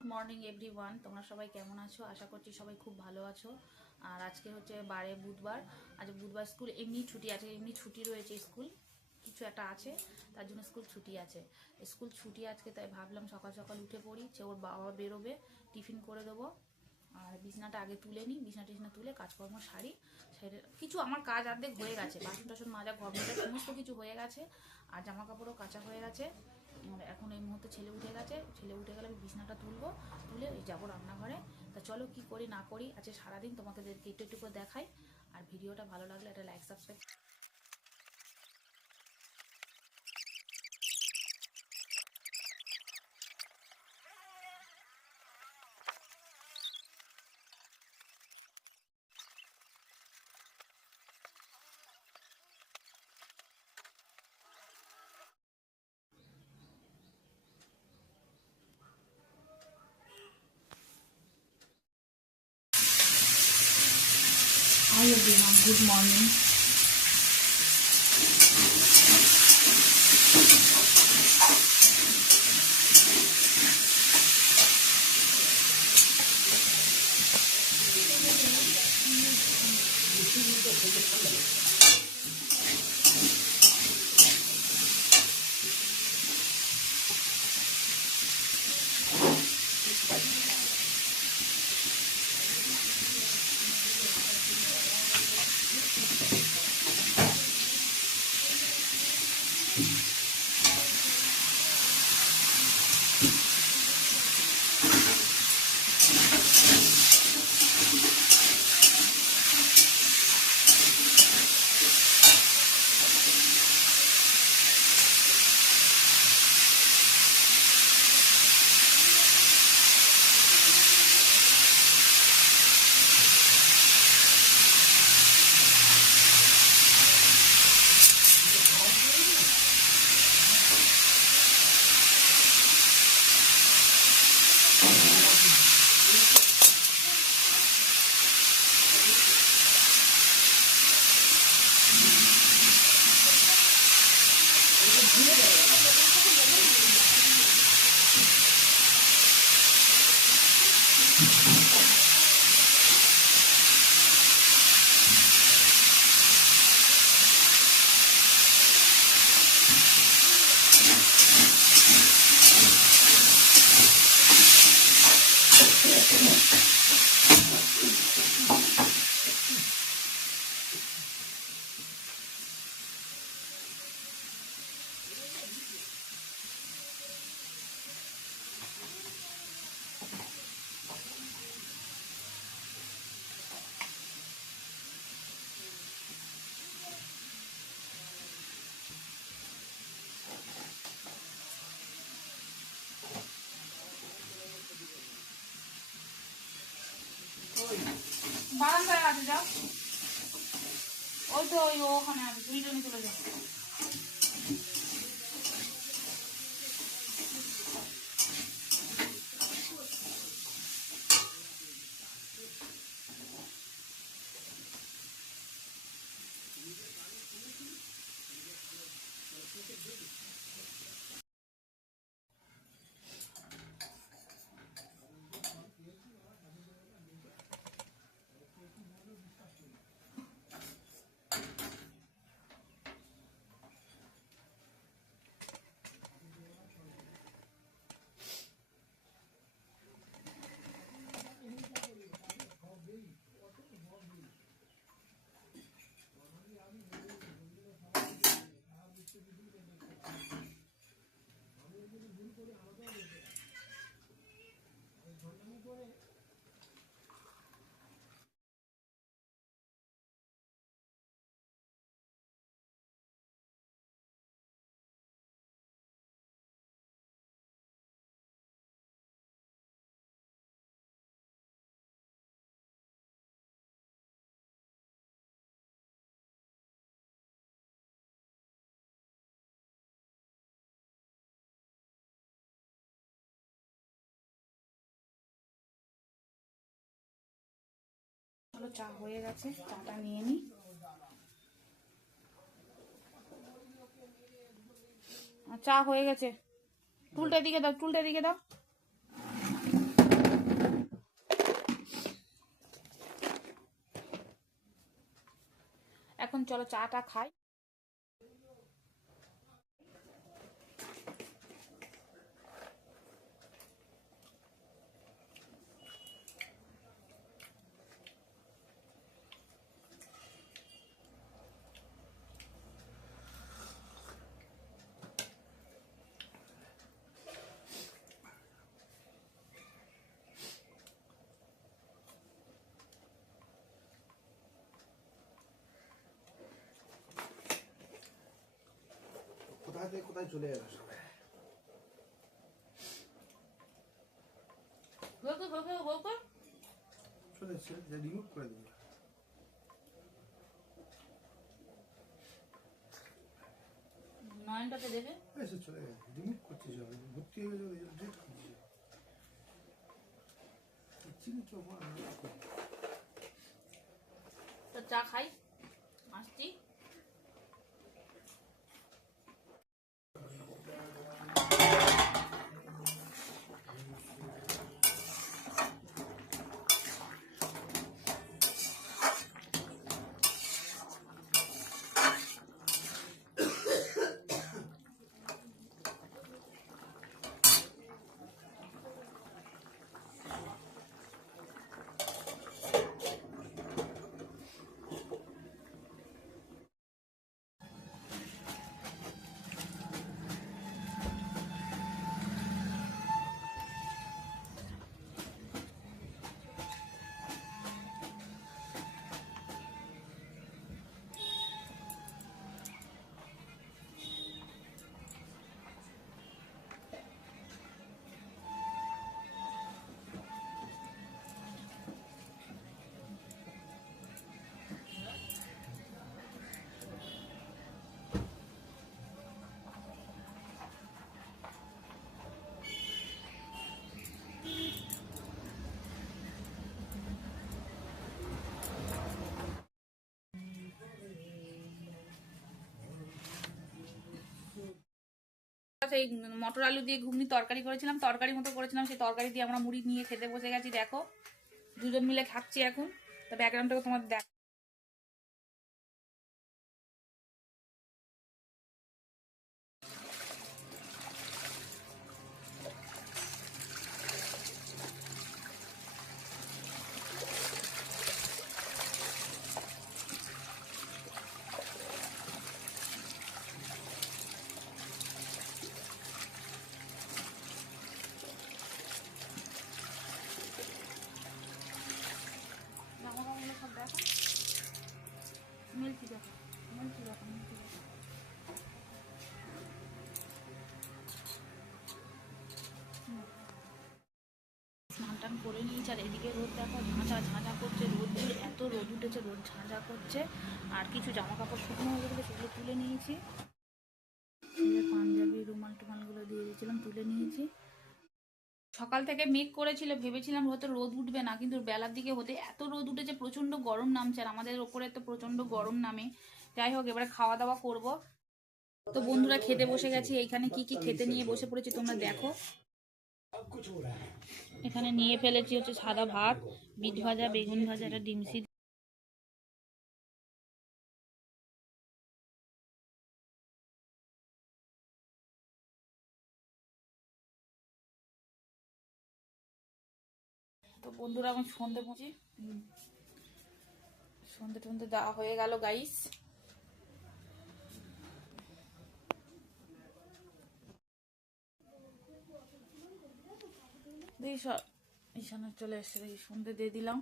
Good morning everyone, তোমরা সবাই কেমন আছো? আশা করছি সবাই খুব ভালো আছো। আর আজকে হচ্ছে বুধবার। আজ বুধবার স্কুল এমনি ছুটি আছে, এমনি ছুটি রয়েছে, স্কুল কিছু একটা আছে তার জন্য স্কুল ছুটি আছে। স্কুল ছুটি আজকে, তাই ভাবলাম সকাল সকাল উঠে পড়ি, যে ওর বাবা বেরোবে, টিফিন করে দেবো। আর বিছনাটা আগে তুলে নিই, বিছনা তুলে কাজকর্ম সারি। সেরে কিছু আমার কাজ অর্ধেক হয়ে গেছে, বাসন টাসন মাজা, ঘর মোজা সমস্ত কিছু হয়ে গেছে। আর জামা কাপড়ও কাচা হয়ে গেছে। এখন এই মুহূর্তে ছেলে উঠে গেছে, ছেলে উঠে গেলে আমি বিছনাটা তুলে ওই যাবো রান্নাঘরে। তা চলো কি করি না করি আজকে সারাদিন তোমাকে একটু একটু করে দেখাই। আর ভিডিওটা ভালো লাগলে একটা like subscribe. Hi everyone, good morning. বারান্দায় আছে, যাও ওই তো ওই ওখানে আছে, তুমি জন্য চলে যাও। চলো, চা হয়ে গেছে, চাটা নিয়ে নিই। চা হয়ে গেছে, টুলটা দিকে দাও, টুলটা দিকে দাও। এখন চলো চাটা খাই। কোথায় চলে গেল সবাই? চলে এসছে, রিমুভ করে দিবি। নয়নটাতে দেবে, এসে চলে গেছে, রিমুভ করছিস, ভর্তি হয়ে গেছে, ডিলিট করছিস। চিনি চো তো চা খাই, আসছি। সেই মটর আলু দিয়ে ঘুগনি তরকারি করেছিলাম, তরকারি মতো করেছিলাম, সেই তরকারি দিয়ে আমরা মুড়ি নিয়ে খেতে বসে গেছি। দেখো দুজন মিলে খাচ্ছি এখন। তো ব্যাকগ্রাউন্ডটাকে তোমার দেখ। সব দেখো, মিলছি দেখো, মিলছি দেখো, মিলছি দেখো। স্নান টান করে নিয়েছি, আর এদিকে রোদ দেখো ঝাঁঝা ঝাঁঝা করছে, রোদ এত রোদ উঠেছে, রোদ ঝাঁঝা করছে। আর কিছু জামা কাপড় শুকনো হয়ে গেছিলো, সেগুলো তুলে নিয়েছি। পাঞ্জাবি রুমাল টুমালগুলো দিয়ে দিয়েছিলাম, তুলে নিয়েছি। সকাল থেকে মেঘ করেছিল, ভেবেছিলাম হয়তো রোদ উঠবে না, কিন্তু বেলার দিকে হতে এত রোদ উঠেছে, প্রচন্ড গরম নামছে। আর আমাদের ওপরে তো প্রচন্ড গরম নামে। যাই হোক, এবারে খাওয়া দাওয়া করব। তো বন্ধুরা খেতে বসে গেছি। এইখানে কি কি খেতে নিয়ে বসে পড়েছি তোমরা দেখো। এখানে নিয়ে ফেলেছি হচ্ছে সাদা ভাত, বিট ভাজা, বেগুন ভাজা, একটা ডিম সিদ্ধ। তো বন্ধুরা এখন সন্ধে পৌঁছি, সন্ধে টন্ধে দেওয়া হয়ে গেল গাইস। দেখি সব ঈশানে চলে এসছে, দেখি সন্ধে দিয়ে দিলাম।